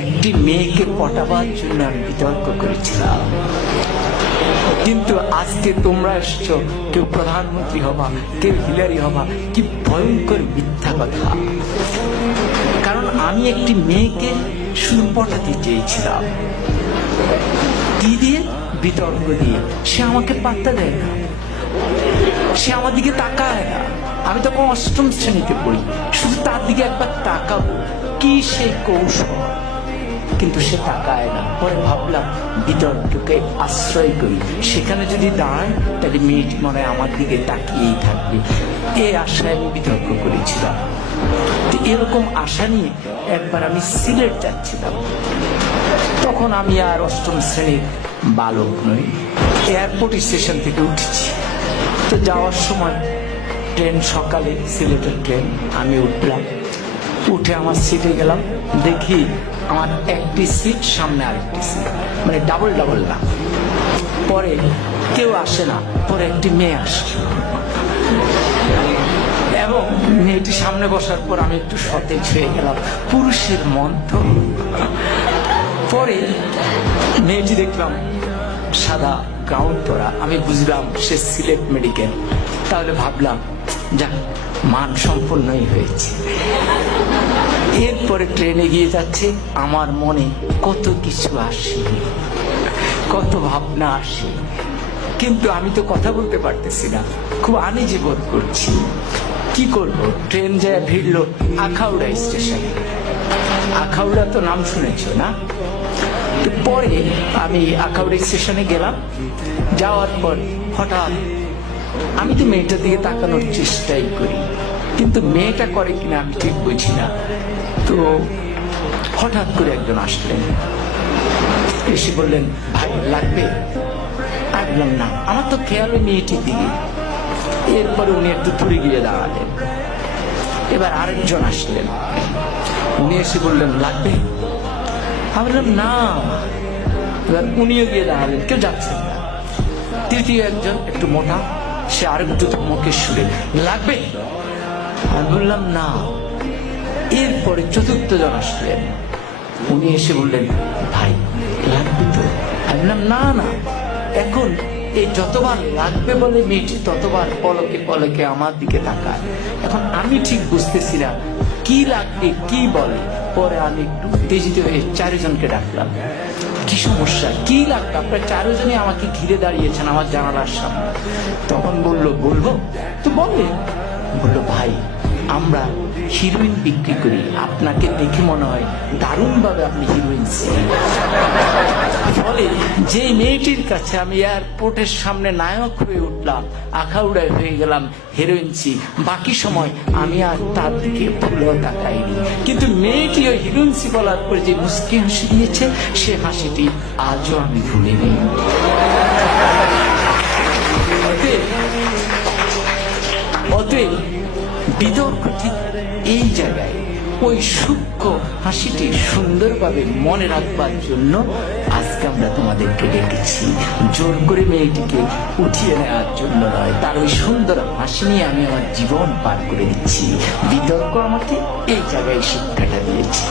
একটি মেয়েকে পটাবার জন্য আমি বিতর্ক করেছিলাম। কিন্তু আজকে তোমরা এসছো, কেউ প্রধানমন্ত্রী হবা, কেউ হিলারি হবা। কি ভয়ঙ্কর মিথ্যা কথা! কারণ আমি একটি মেয়েকে শুধু পটাতে চেয়েছিলাম। কি দিয়ে? বিতর্ক দিয়ে। সে আমাকে পাত্তা দেয় না, সে আমার দিকে তাকায় না। আমি তখন অষ্টম শ্রেণীতে পড়ি, শুধু তার দিকে একবার তাকাবো, কি সেই কৌশল, কিন্তু সে তাকায় না। পরে ভাবলাম বিতর্ককে আশ্রয় করি, সেখানে যদি দাঁড়ায় তাহলে মেয়েটি মনে হয় আমার দিকে তাকিয়েই থাকবে। এই আশায় আমি বিতর্ক করেছিলাম। এরকম আশা নিয়ে একবার আমি সিলেট যাচ্ছিলাম। তখন আমি আর অষ্টম শ্রেণীর বালক নই, এয়ারপোর্ট স্টেশন থেকে উঠেছি। তো যাওয়ার সময় ট্রেন, সকালে সিলেটের ট্রেন, আমি উঠলাম। উঠে আমার সিটে গেলাম, দেখি আমার একটি সিট, সামনে আরেকটি সিট, মানে ডাবল ডাবল না। পরে কেউ আসে না, পরে একটি মেয়ে আসে এবং মেয়েটি সামনে বসার পর আমি একটু সতেজ হয়ে গেলাম। পুরুষের মন তো। পরে মেয়েটি দেখলাম সাদা গাউন পরা, আমি বুঝলাম সে সিলেট মেডিকেল। তাহলে ভাবলাম যাক, মান সম্পন্নই হয়েছে। এরপরে ট্রেনে গিয়ে যাচ্ছে, আমার মনে কত কিছু আসে, কত ভাবনা আসে, কিন্তু আমি তো কথা বলতে পারতেছি না, খুব আনইজি বোধ করছি। কি করব? ট্রেন যায় ভিড়লো আখাউড়া স্টেশনে। আখাউড়া তো নাম শুনেছো না? পরে আমি আখাউড়া স্টেশনে গেলাম। যাওয়ার পর হঠাৎ আমি তো মেয়েটার দিকে তাকানোর চেষ্টাই করি, কিন্তু মেয়েটা করে কিনা আমি ঠিক বুঝি না। তো হঠাৎ করে একজন আসলেন, এসে বললেন, ভাই লাগবে? আমি বললাম না, আমার তো খেয়াল ওই মেয়েটির দিকে। এরপরে উনি একটু দূরে গিয়ে দাঁড়ালেন। এবার আরেকজন আসলেন, উনি এসে বললেন লাগবে? আমি বললাম না। এবার উনিও গিয়ে দাঁড়ালেন, কেউ যাচ্ছেন না। তৃতীয় একজন একটু মোটা, সে আরেকটু ধমকে সুরে, লাগবে? আমি বললাম না। এরপরে চতুর্থ জন আসলেন, উনি এসে বললেন, ভাই লাগবে তো? আমি বললাম না না। এখন এই যতবার লাগবে বলে মেয়েটি ততবার পলকে পলকে আমার দিকে তাকায়। এখন আমি ঠিক বুঝতেছি না কি লাগবে, কি বলে। পরে আমি একটু উত্তেজিত হয়ে চারজনকে ডাকলাম, কি সমস্যা, কি লাগবে? আপনার চারজনই আমাকে ঘিরে দাঁড়িয়েছেন আমার জানালার সামনে। তখন বললো, বলবো তো বলে। বললো, ভাই আমরা হিরোইন বিক্রি করি, আপনাকে দেখে মনে হয় দারুণ ভাবে আপনি হিরোইন। ফলে যে মেয়েটির কাছে আমি এয়ারপোর্টের সামনে নায়ক হয়ে উঠলাম, আখাউড়ায় হয়ে গেলাম হিরোইনসি, বাকি সময় আমি আর তার দিকে ভুলেও তাকাইনি। কিন্তু মেয়েটি ওই হিরোইনসি বলার পর যে মুস্কি হাসি দিয়েছে, সে হাসিটি আজও আমি ভুলিনি। অতএব বিতর্ক ঠিক এই জায়গায় ওই সূক্ষ্ম হাসিটি সুন্দরভাবে মনে রাখবার জন্য আজকে আমরা তোমাদেরকে ডেকেছি। জোর করে মেয়েটিকে উঠিয়ে নেওয়ার জন্য নয়, তার ওই সুন্দর হাসি নিয়ে আমি আমার জীবন পার করে দিচ্ছি। বিতর্ক আমাকে এই জায়গায় শিক্ষাটা দিয়েছে।